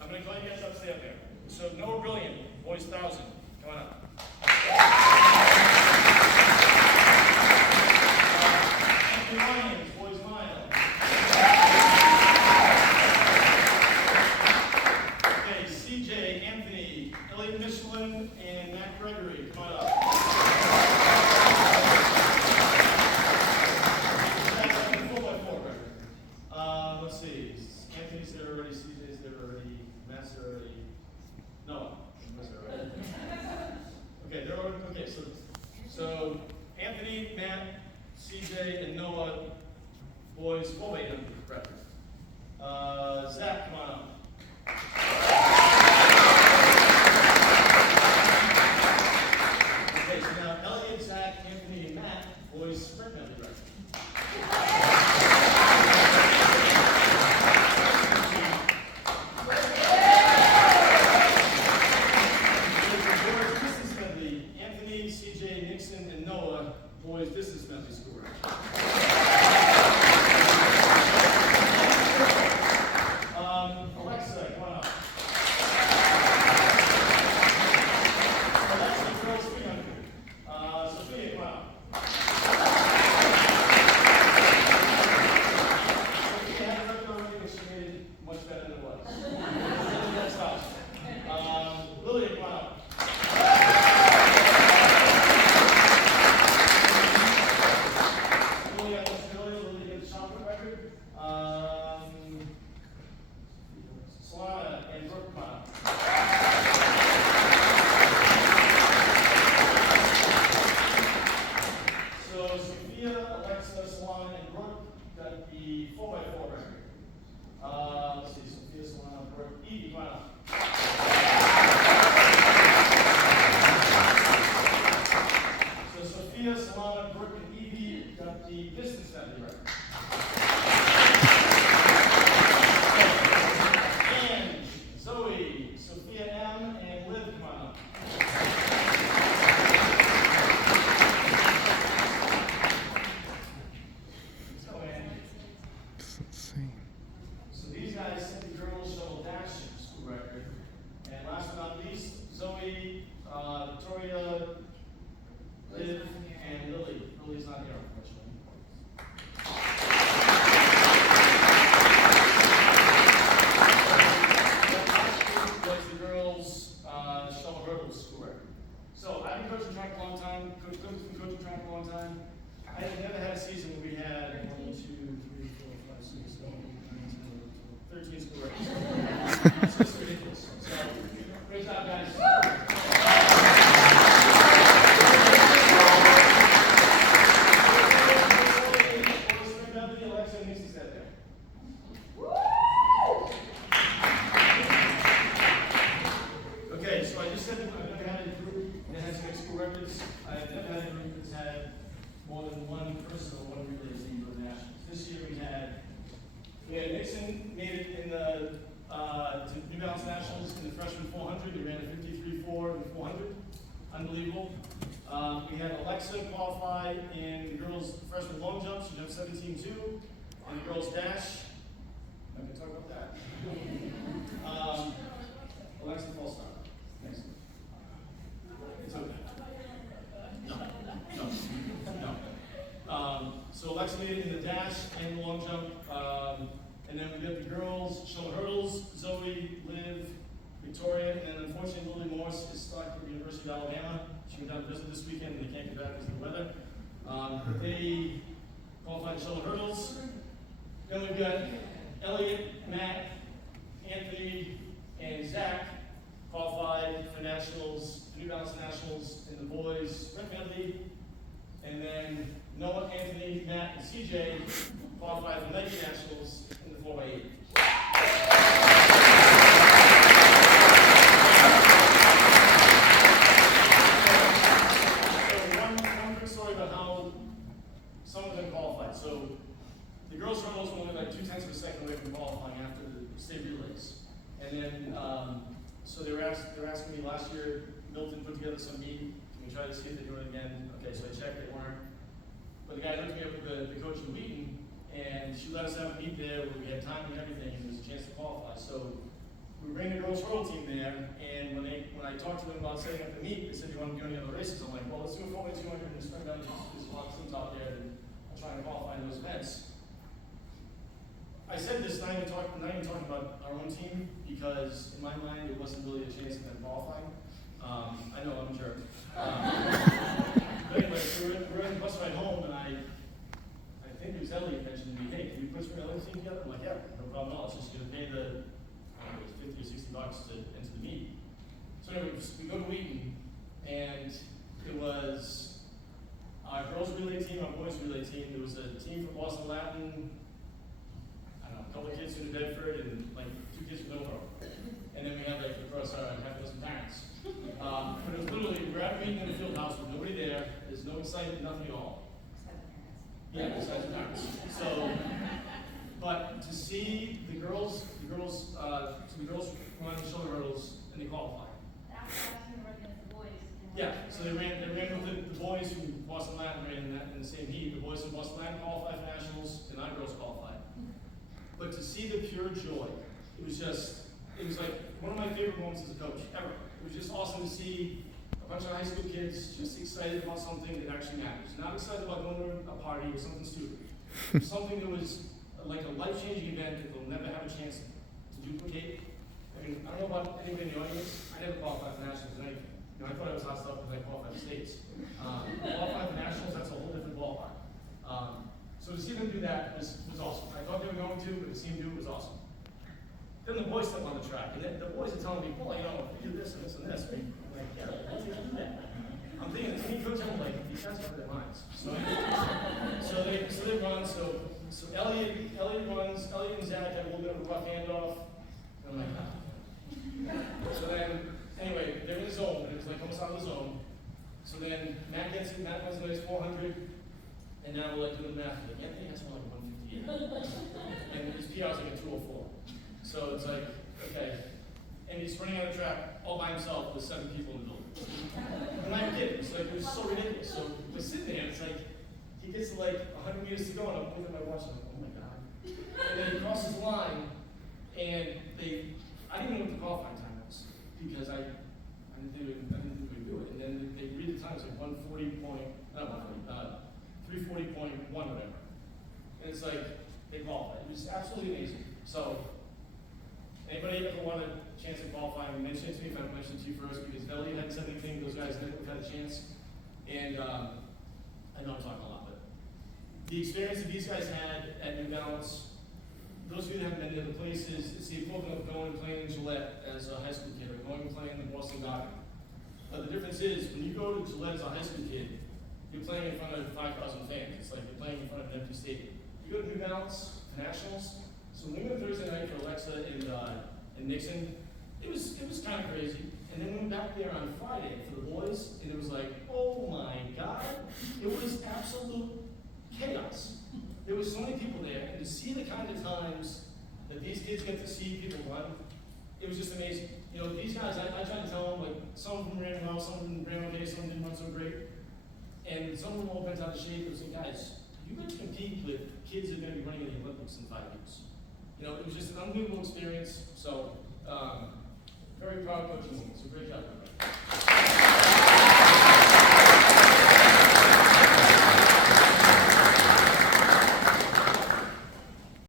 I'm going to call you guys up, stay up there. So Noah Brilliant, boys 1,000. Come on up. Anthony Lyons, boys mile. Okay, CJ, Anthony, Elliot Michelin, and Matt Gregory. Come on up. Let's see. Anthony's there already, CJ's there already, Matt's there already. Noah. Okay, they're already, okay, so Anthony, Matt, CJ, and Noah, boys 4x800 record. Zach, come on up. Okay, so now Elliot, Zach, Anthony, and Matt, boys sprint medley record. Boys, this is medley school record. Alexa, come on up. Alexa, girls 300. Sophia, come on up. Sophia had a record already, but she made it much better than it was. That's awesome. Lily, come on up. Solana and Brooke, come on up. So Sophia, Alexa, Solana, and Brooke got the 4x4 record. Let's see, Sophia, Solana, Brooke, Evie, come on up. So Sophia, Solana, Brooke, and Evie got the distance medley record. Zoe, Sophia M, and Liv, come on up. So, so these guys set the girls' shuttle dash school record. And last but not least, Zoe, Victoria, Liv, and Lily. Lily's not here, unfortunately. Shuttle hurdles school record. So I've been coaching track a long time. Coach's been coaching track a long time. I have never had a season where we had 1, 2, 3, 4, 5, 6, 7, 8, 9, 10, 13 school records. It's just ridiculous. So great job, guys. Alexa needs to sit there. Okay, so I just said that I've never had a group that has mixed school records. I've never had a group that's had more than one person or one relay team for the nationals. This year we had Nixon made it in the to New Balance Nationals in the freshman 400. He ran a 53.4 in the 400. Unbelievable. We had Alexa qualify in the girls' freshman long jump. She jumped 17.2. And the girls' dash. I can talk about that. Alexa false start. Next. It's okay. No. So Alexa made it in the dash and the long jump. And then we got the girls, shuttle hurdles, Zoe, Liv, Victoria, and then unfortunately Lily Morse is stuck at the University of Alabama. She went down to visit this weekend and they can't get back because of the weather. They qualified shuttle hurdles. Then we've got Elliot, Matt, Anthony, and Zach qualified for nationals, New Balance Nationals in the boys sprint medley. And then Noah, Anthony, Matt, and CJ qualified for Nike Nationals in the 4x8. So one quick story about how some of them qualified. So the girls' hurdles were only like 0.2 of a second away from qualifying after the state relays. And then, so they were asking me last year, Milton put together some meet. Can we try to see if they do it again? Okay, so I checked, they weren't. But the guy hooked me up with the coach in Wheaton, and she let us have a meet there where we had time and everything, and there was a chance to qualify. So we were bringing girls hurdle team there, and when I talked to them about setting up the meet, they said, "You want to do any other races?" I'm like, "Well, let's do a 4x200 and spring down. There's a lot of teams out there that are trying to qualify in those events." I said this not even talking about our own team, because in my mind it wasn't really a chance of them qualifying. I know I'm a jerk. But anyway, we're in the bus ride home, and I think it was Elliot mentioned to me, "Hey, can we put your Elliot team together?" I'm like, "Yeah, no problem at all. It's just going to pay the, I don't know, it was $50 or $60 to enter the meet." So anyway, we go to Wheaton, and it was our girls relay team, our boys relay team. There was a team from Boston Latin, I don't know, a couple of kids from New Bedford, and like 2 kids from Middleborough. And then we had like across our half a dozen parents. But it was literally, we're at Wheaton in the field house with nobody there. There's no excitement, nothing at all. Yeah, besides the parents. So, but to see the girls run shoulder hurdles and they qualify. Yeah, so they ran with the boys from Boston Latin ran in the same heat. The boys from Boston Latin qualified for nationals, and our girls qualified. But to see the pure joy, it was like one of my favorite moments as a coach ever. It was just awesome to see a bunch of high school kids just excited about something that actually matters. Not excited about going to a party or something stupid. Something that was like a life-changing event that they'll never have a chance to duplicate. I mean, I don't know about anybody in the audience. I never qualified for nationals or anything. You know, I thought it was hot stuff because I qualified for states. Qualified for nationals, that's a whole different ballpark. So to see them do that was awesome. I thought they were going to, but to see them do it was awesome. Then the boys step on the track, and the boys are telling me, "Well, you know, if you do this and this and this," I'm like, "Yeah, why do you do that?" I'm thinking, any coach, I'm like, these guys have their minds. So they run. So Elliot runs. Elliot and Zach had a little bit of a rough handoff. And I'm like, ah. So then, anyway, they're in the zone, but it was like almost out of the zone. So then Matt gets it. Matt runs the next 400, and now we're like doing the math. Like, Anthony has more like 158, and his PR is like a 204. So it's like, okay. And he's running on the track all by himself with 7 people in the building. And I'm kidding. It's like, it was so ridiculous. So we're sitting there, and it's like, he gets to like 100 meters to go, and I'm looking at my watch, and I'm like, oh my God. And then he crosses the line, and I didn't know what the qualifying time was, because I didn't think we would do it. And then they read the time, it's like 340.1 whatever. And it's like, they qualified. It was absolutely amazing. So, anybody ever want a chance to qualify? Mention it to me if I mentioned it to you first, because Elliot hadn't said anything, those guys never had a chance. And I know I'm talking a lot, but the experience that these guys had at New Balance, those of you that haven't been to the places, it's the equivalent of going and playing in Gillette as a high school kid, or going and playing in the Boston Garden. But the difference is, when you go to Gillette as a high school kid, you're playing in front of 5,000 fans. It's like you're playing in front of an empty stadium. You go to New Balance for nationals. So when we went Thursday night for Alexa and Nixon, it was kind of crazy. And then we went back there on Friday for the boys, and it was like, oh my God, it was absolute chaos. There was so many people there, and to see the kind of times that these kids get to see people run, it was just amazing. You know, these guys, I tried to tell them, like, some of them ran well, some of them ran okay, some of them didn't run so great. And some of them all went out of shape. It was like, guys, you guys compete with kids who are going to be running in the Olympics in 5 years. You know, it was just an unbelievable experience. So, very proud coaching. So great job, everybody.